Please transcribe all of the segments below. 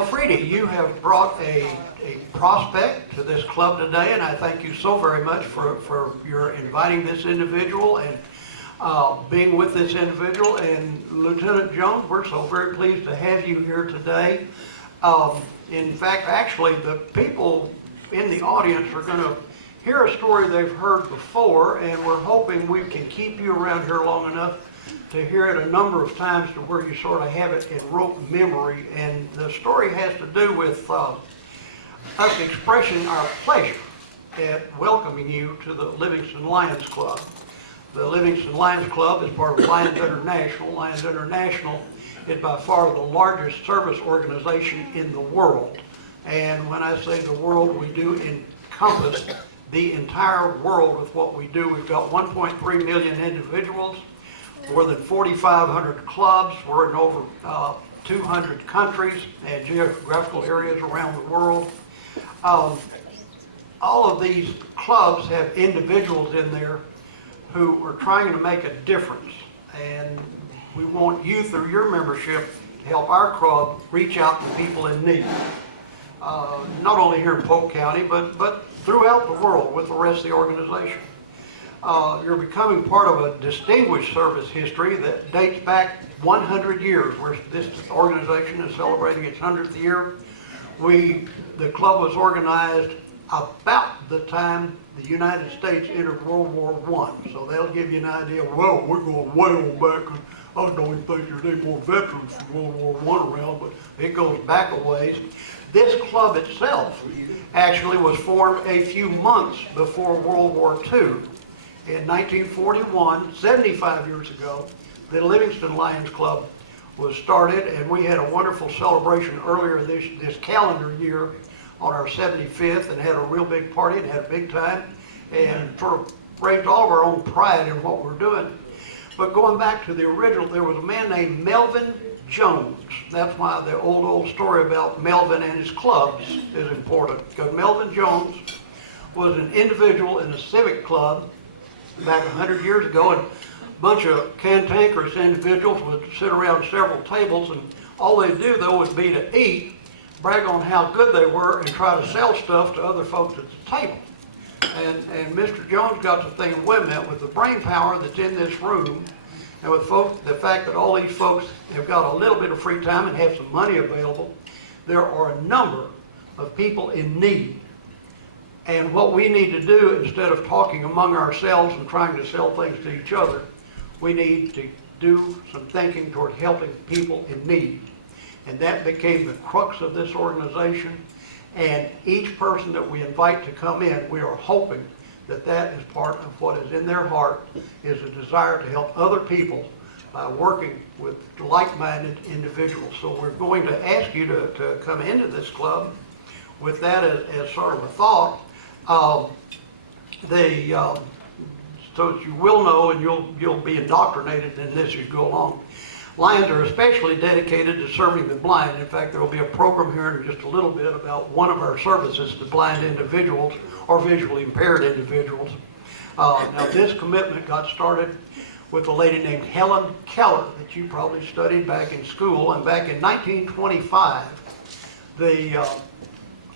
Elfridi, you have brought a prospect to this club today, and I thank you so very much for your inviting this individual and being with this individual. And Lieutenant Jones, we're so very pleased to have you here today. In fact, actually, the people in the audience are going to hear a story they've heard before, and we're hoping we can keep you around here long enough to hear it a number of times to where you sort of have it in rote memory. And the story has to do with us expressing our pleasure at welcoming you to the Livingston Lions Club. The Livingston Lions Club is part of Lions International. Lions International is by far the largest service organization in the world. And when I say the world, we do encompass the entire world with what we do. We've got 1.3 million individuals, more than 4,500 clubs. We're in over 200 countries and geographical areas around the world. All of these clubs have individuals in there who are trying to make a difference. And we want you, through your membership, to help our club reach out to people in need. Not only here in Polk County, but throughout the world with the rest of the organization. You're becoming part of a distinguished service history that dates back 100 years, where this organization is celebrating its 100th year. The club was organized about the time the United States entered World War I. So that'll give you an idea. Well, we're going way on back, and I don't even think there's any more veterans from World War I around, but it goes back a ways. This club itself actually was formed a few months before World War II. In 1941, 75 years ago, the Livingston Lions Club was started, and we had a wonderful celebration earlier this calendar year on our 75th, and had a real big party and had a big time, and sort of raised all of our own pride in what we're doing. But going back to the original, there was a man named Melvin Jones. That's why the old story about Melvin and his clubs is important, because Melvin Jones was an individual in a civic club back 100 years ago, and a bunch of cantankerous individuals would sit around several tables, and all they'd do though would be to eat, brag on how good they were, and try to sell stuff to other folks at the table. And Mr. Jones got to thinking, wait a minute, with the brain power that's in this room, and with the fact that all these folks have got a little bit of free time and have some money available, there are a number of people in need. And what we need to do, instead of talking among ourselves and trying to sell things to each other, we need to do some thinking toward helping people in need. And that became the crux of this organization. And each person that we invite to come in, we are hoping that that is part of what is in their heart, is a desire to help other people by working with like-minded individuals. So we're going to ask you to come into this club with that as sort of a thought. So as you will know, and you'll be indoctrinated in this as you go along, Lions are especially dedicated to serving the blind. In fact, there will be a program here in just a little bit about one of our services to blind individuals or visually impaired individuals. Now, this commitment got started with a lady named Helen Keller that you probably studied back in school. And back in 1925, the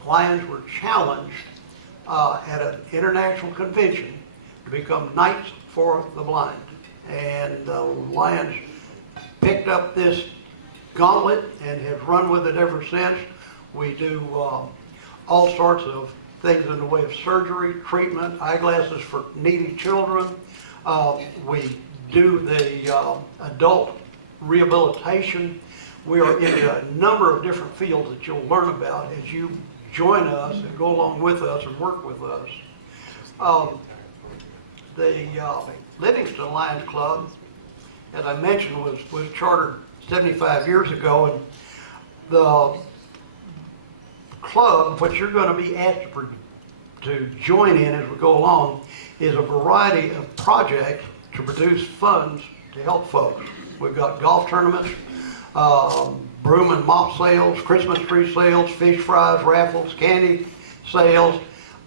Lions were challenged at an international convention to become Knights for the Blind. And the Lions picked up this gauntlet and have run with it ever since. We do all sorts of things in the way of surgery, treatment, eyeglasses for needy children. We do the adult rehabilitation. We are in a number of different fields that you'll learn about as you join us and go along with us and work with us. The Livingston Lions Club, as I mentioned, was chartered 75 years ago, and the club, what you're going to be asked to join in as we go along, is a variety of projects to produce funds to help folks. We've got golf tournaments, broom and mop sales, Christmas tree sales, fish fries, raffles, candy sales,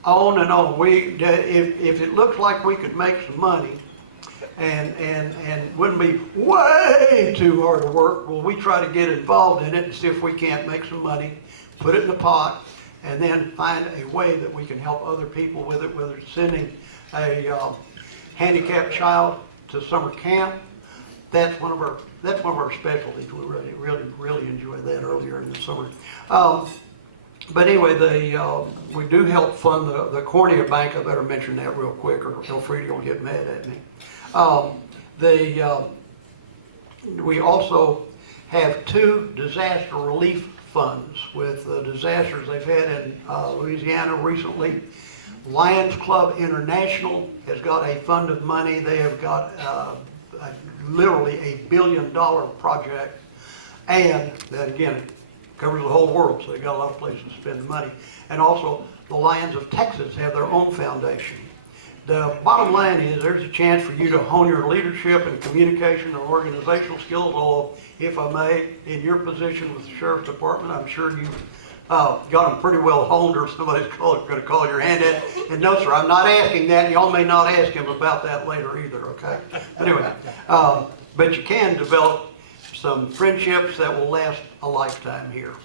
on and on. If it looks like we could make some money and wouldn't be way too hard to work. Well, we try to get involved in it and see if we can't make some money, put it in the pot, and then find a way that we can help other people with it, whether it's sending a handicapped child to summer camp. That's one of our specialties. We really enjoyed that earlier in the summer. But anyway, we do help fund the Cornea Bank. I better mention that real quick, or Elfrida will get mad at me. We also have 2 disaster relief funds with the disasters they've had in Louisiana recently. Lions Club International has got a fund of money. They have got literally $1 billion project, and that again covers the whole world, so they got a lot of places to spend the money. And also, the Lions of Texas have their own foundation. The bottom line is there's a chance for you to hone your leadership and communication and organizational skills, or if I may, in your position with the Sheriff's Department, I'm sure you've got them pretty well honed, or somebody's going to call your hand in. And no, sir, I'm not asking that. Y'all may not ask him about that later either, okay? Anyway, but you can develop some friendships that will last a lifetime here.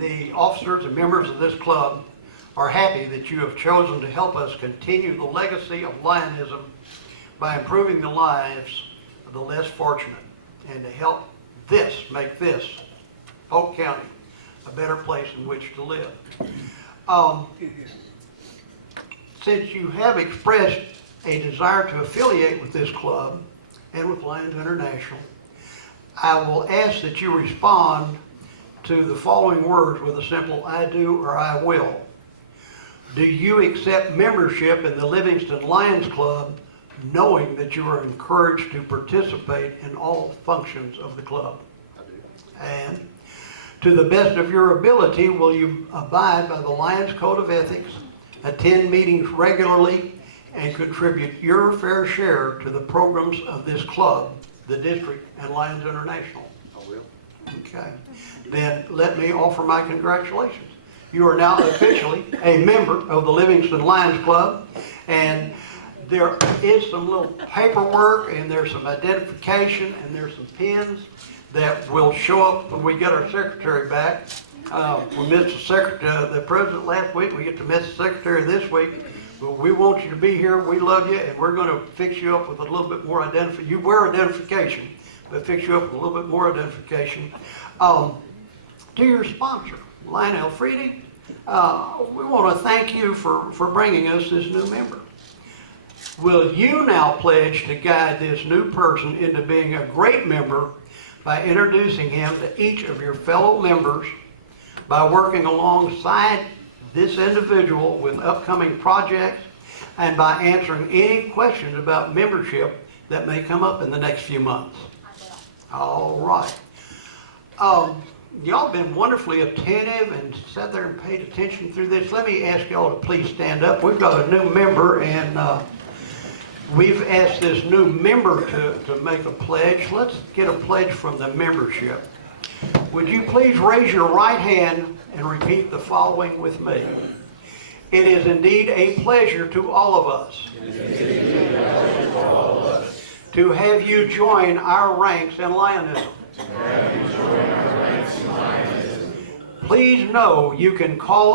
The officers and members of this club are happy that you have chosen to help us continue the legacy of Lionism by improving the lives of the less fortunate, and to help make this, Polk County, a better place in which to live. Since you have expressed a desire to affiliate with this club and with Lions International, I will ask that you respond to the following words with a simple "I do" or "I will." Do you accept membership in the Livingston Lions Club, knowing that you are encouraged to participate in all functions of the club? I do. And to the best of your ability, will you abide by the Lions Code of Ethics, attend meetings regularly, and contribute your fair share to the programs of this club, the district, and Lions International? I will. Okay. Then let me offer my congratulations. You are now officially a member of the Livingston Lions Club, and there is some little paperwork, and there's some identification, and there's some pins that will show up when we get our secretary back. We missed the president last week. We get to miss the secretary this week. But we want you to be here. We love you, and we're going to fix you up with a little bit more identification. You wear identification, but fix you up with a little bit more identification. To your sponsor, Lionel Freedy, we want to thank you for bringing us this new member. Will you now pledge to guide this new person into being a great member by introducing him to each of your fellow members, by working alongside this individual with upcoming projects, and by answering any questions about membership that may come up in the next few months? All right. Y'all been wonderfully attentive and sat there and paid attention through this. Let me ask y'all to please stand up. We've got a new member, and we've asked this new member to make a pledge. Let's get a pledge from the membership. Would you please raise your right hand and repeat the following with me? It is indeed a pleasure to all of us to have you join our ranks in Lionism. Please know you can call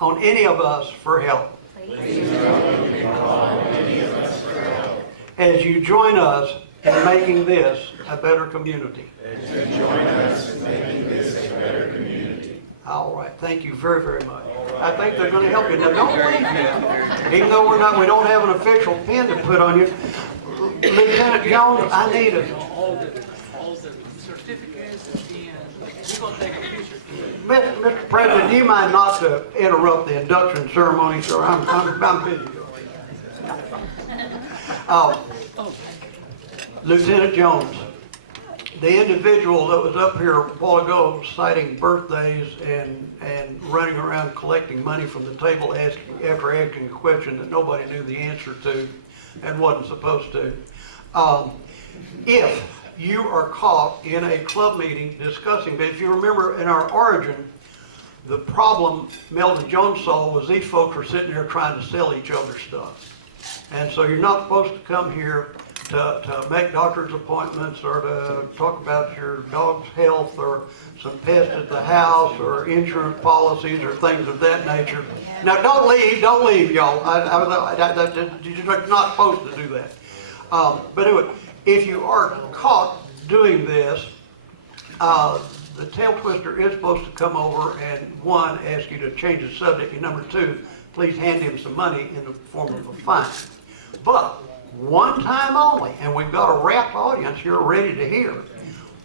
on any of us for help. As you join us in making this a better community. All right, thank you very, very much. I think they're going to help you. Now, don't leave yet. Even though we don't have an official pin to put on you. Lieutenant Jones, I need a... All the certificates and we're going to take a picture. Mr. President, do you mind not to interrupt the induction ceremony, sir? I'm busy. Lieutenant Jones, the individual that was up here a while ago citing birthdays and running around collecting money from the table after asking a question that nobody knew the answer to and wasn't supposed to. If you are caught in a club meeting discussing, but if you remember in our origin, the problem Melvin Jones saw was these folks were sitting there trying to sell each other stuff. And so you're not supposed to come here to make doctor's appointments or to talk about your dog's health or some pests at the house or insurance policies or things of that nature. Now, don't leave, y'all. You're not supposed to do that. But anyway, if you are caught doing this, the tail twister is supposed to come over and, one, ask you to change the subject, and number two, please hand him some money in the form of a fine. But one time only, and we've got a rapt audience you're ready to hear.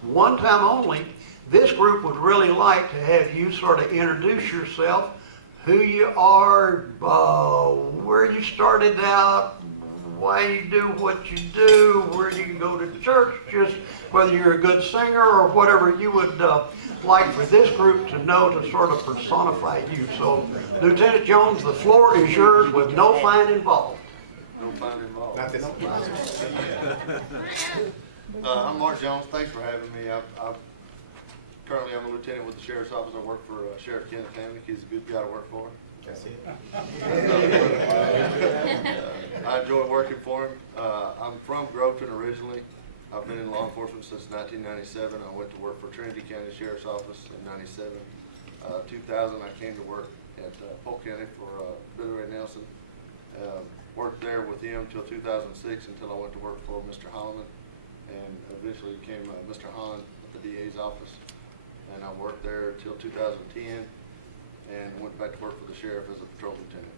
One time only, this group would really like to have you sort of introduce yourself, who you are, where you started out, why you do what you do, where you can go to church, just whether you're a good singer or whatever you would like for this group to know to sort of personify you. So, Lieutenant Jones, the floor is yours with no fine involved. No fine involved. Not this one. I'm Mark Jones. Thanks for having me. Currently, I'm a lieutenant with the Sheriff's Office. I work for Sheriff Kenneth Hamnick. He's a good guy to work for. That's it. I enjoy working for him. I'm from Groveton originally. I've been in law enforcement since 1997. I went to work for Trinity County Sheriff's Office in 97. 2000, I came to work at Polk County for Billy Ray Nelson. Worked there with him till 2006 until I went to work for Mr. Holloman, and eventually became Mr. Holland at the DA's office. And I worked there till 2010 and went back to work for the sheriff as a patrol lieutenant.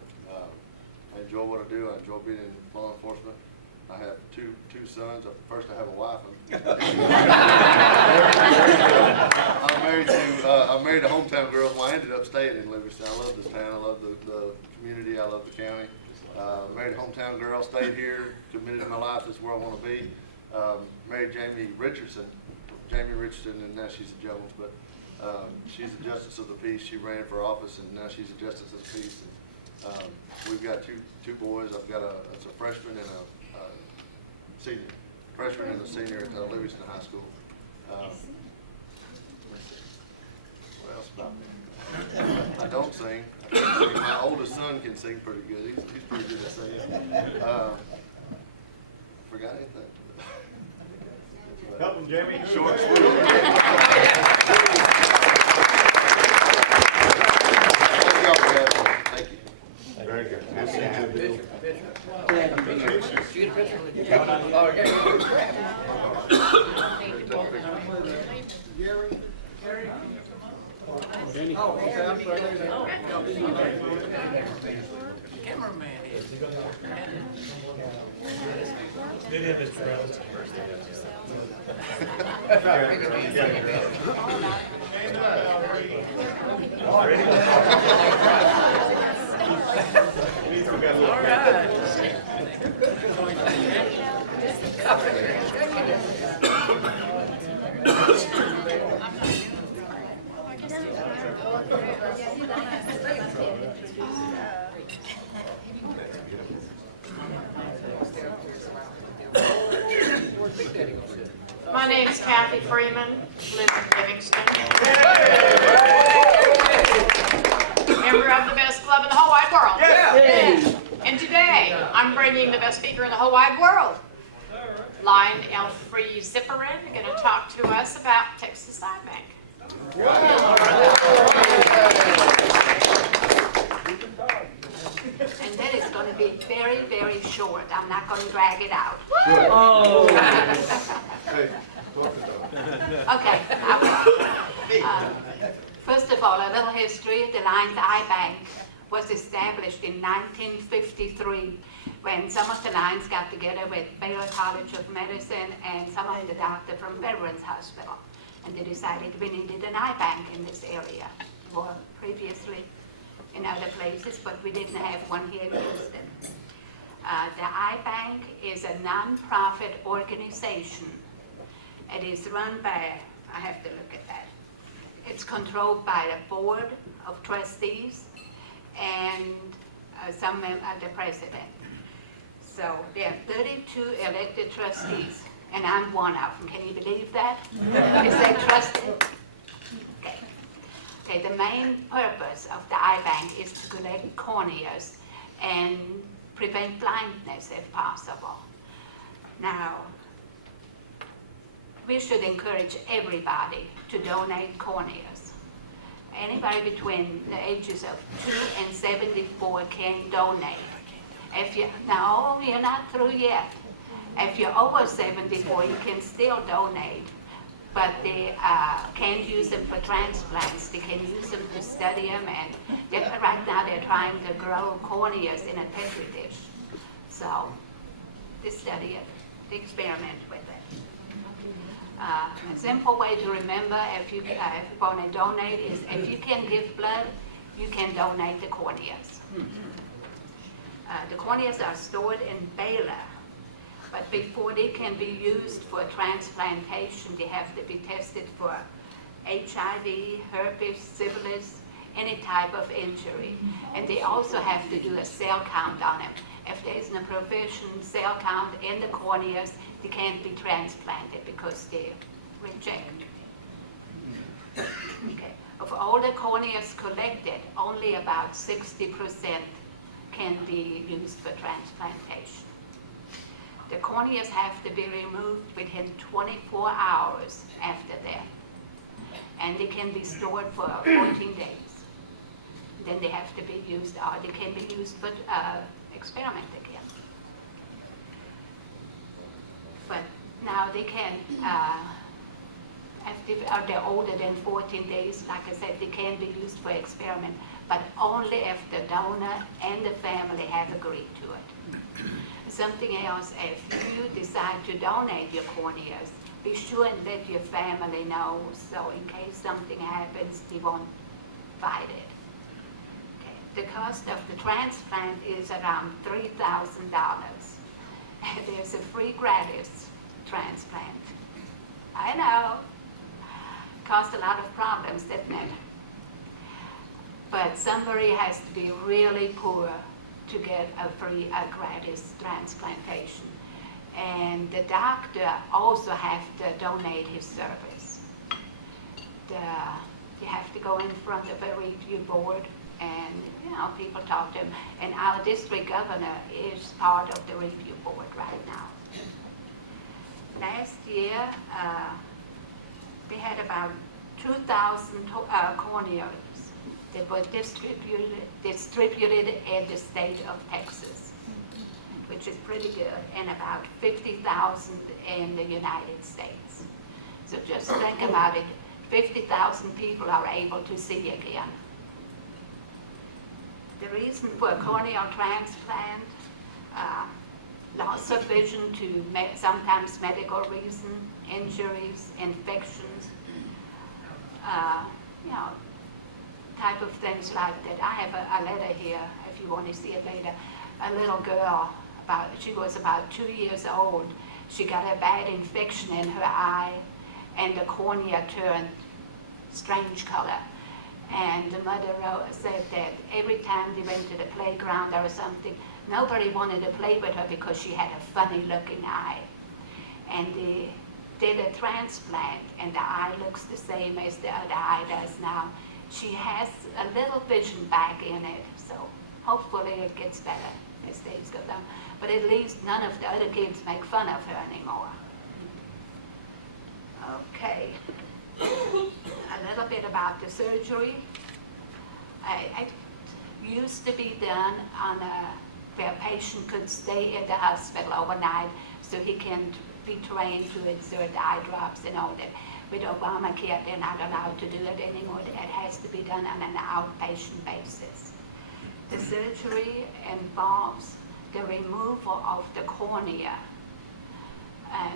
I enjoy what I do. I enjoy being in law enforcement. I have two sons. First, I have a wife. I'm married to a hometown girl. Well, I ended up staying in Livingston. I love this town. I love the community. I love the county. Married a hometown girl. Stayed here. Committed to my life. This is where I want to be. Married Jamie Richardson, and now she's a Jones. But she's a justice of the peace. She ran for office, and now she's a justice of the peace. And, we've got two boys. I've got a freshman and a senior, freshman and a senior at Livingston High School. What else about me? I don't sing. My oldest son can sing pretty good. He's pretty good at singing. Forgot anything? Help him, Jamie. Short, sweet. Thank you. Very good. Good seeing you. Cameraman is. All right. My name's Kathy Freeman, live in Livingston. Member of the best club in the whole wide world. Yeah. And today, I'm bringing the best speaker in the whole wide world, Lion Elfrey Zipperin, going to talk to us about Texas iBank. And that is going to be very, very short. I'm not going to drag it out. Okay, I will. First of all, a little history. The Lions iBank was established in 1953 when some of the Lions got together with Baylor College of Medicine and some of the doctors from Veterans Hospital. And they decided we needed an iBank in this area. Well, previously in other places, but we didn't have one here in Houston. The iBank is a non-profit organization. It is run by, I have to look at that. It's controlled by a board of trustees and some are the president. So there are 32 elected trustees, and I'm one of them. Can you believe that? Is that trusted? Okay. Okay, the main purpose of the iBank is to collect corneas and prevent blindness if possible. Now, we should encourage everybody to donate corneas. Anybody between the ages of 2 and 74 can donate. No, you're not through yet. If you're over 74, you can still donate, but they can't use them for transplants. They can use them to study them, and right now they're trying to grow corneas in a petri dish. So, they study it, they experiment with it. A simple way to remember if you want to donate is if you can give blood, you can donate the corneas. The corneas are stored in baler, but before they can be used for transplantation, they have to be tested for HIV, herpes, syphilis, any type of injury. And they also have to do a cell count on them. If there isn't a proficient cell count in the corneas, they can't be transplanted because they reject. Okay. Of all the corneas collected, only about 60% can be used for transplantation. The corneas have to be removed within 24 hours after death, and they can be stored for 14 days. Then they have to be used, or they can be used for experiment again. But now they can, if they're older than 14 days, like I said, they can be used for experiment, but only if the donor and the family have agreed to it. Something else, if you decide to donate your corneas, be sure and let your family know, so in case something happens, they won't fight it. Okay. The cost of the transplant is around $3,000. There's a free gratis transplant. I know, caused a lot of problems, didn't it? But somebody has to be really poor to get a gratis transplantation. And the doctor also has to donate his service. You have to go in front of a review board, and people talk to him. And our district governor is part of the review board right now. Last year, we had about 2,000 corneas that were distributed in the state of Texas, which is pretty good, and about 50,000 in the United States. So just think about it, 50,000 people are able to see again. The reason for a corneal transplant, loss of vision to sometimes medical reason, injuries, infections, type of things like that. I have a letter here, if you want to see it later. A little girl, she was about 2 years old. She got a bad infection in her eye, and the cornea turned strange color. And the mother said that every time they went to the playground or something, nobody wanted to play with her because she had a funny looking eye. And they did a transplant, and the eye looks the same as the other eye does now. She has a little vision back in it, so hopefully it gets better as days go on. But at least none of the other kids make fun of her anymore. Okay. A little bit about the surgery. It used to be done where a patient could stay in the hospital overnight so he can be trained to insert eye drops and all that. With Obamacare, they're not allowed to do it anymore. It has to be done on an outpatient basis. The surgery involves the removal of the cornea.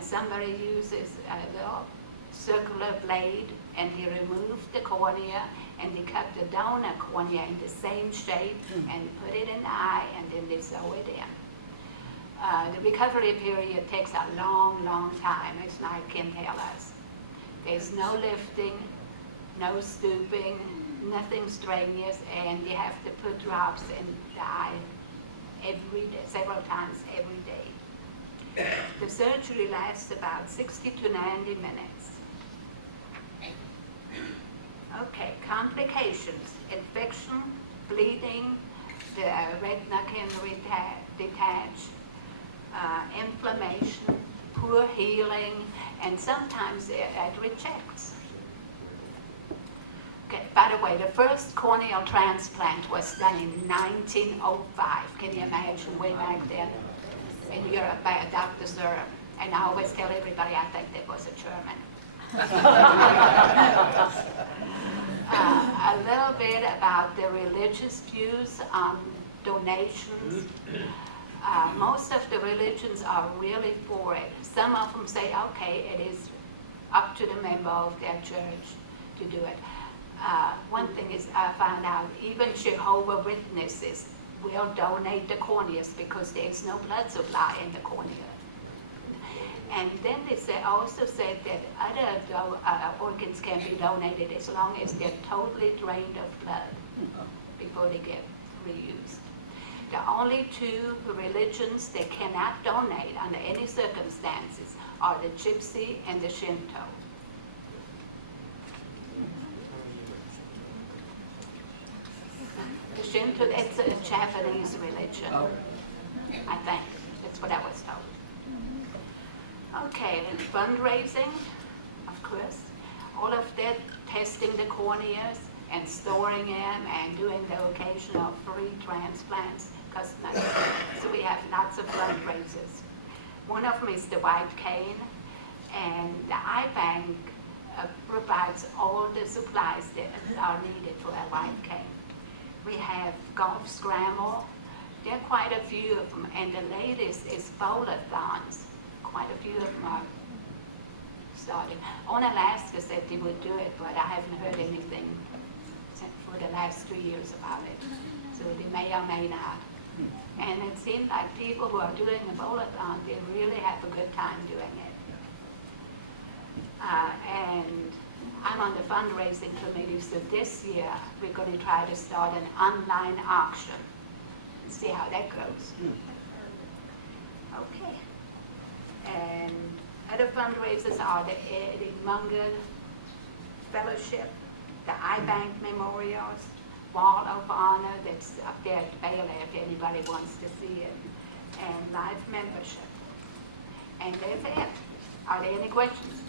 Somebody uses a little circular blade, and they remove the cornea, and they cut the donor cornea in the same shape and put it in the eye, and then they sew it in. The recovery period takes a long, long time, as Mike can tell us. There's no lifting, no stooping, nothing strenuous, and you have to put drops in the eye every day, several times every day. The surgery lasts about 60 to 90 minutes. Okay, complications, infection, bleeding, the retina can detach, inflammation, poor healing, and sometimes it rejects. Okay, by the way, the first corneal transplant was done in 1905. Can you imagine, way back then in Europe by a Dr. Zurb? And I always tell everybody I think that was a German. A little bit about the religious views on donations. Most of the religions are really for it. Some of them say, okay, it is up to the member of their church to do it. One thing is I found out, even Jehovah's Witnesses will donate the corneas because there's no blood supply in the cornea. And then they also said that other organs can be donated as long as they're totally drained of blood before they get reused. The only two religions that cannot donate under any circumstances are the Gypsy and the Shinto. The Shinto, it's a Japanese religion, I think. That's what I was told. Okay, and fundraising, of course. All of that, testing the corneas and storing them and doing the occasional free transplants costs money. So we have lots of fundraisers. One of them is the White Cane, and the eye bank provides all the supplies that are needed for a White Cane. We have golf scramble. There are quite a few of them, and the latest is bowl-a-thons. Quite a few of them are starting. Onalaska said they would do it, but I haven't heard anything for the last 2 years about it. So they may or may not. And it seems like people who are doing a bowl-a-thon, they really have a good time doing it. And I'm on the fundraising committee, so this year we're going to try to start an online auction and see how that goes. Okay. And other fundraisers are the Eddie Munger Fellowship, the Eye Bank Memorials, Wall of Honor that's up there at Baylor if anybody wants to see it, and life membership. And that's it. Are there any questions?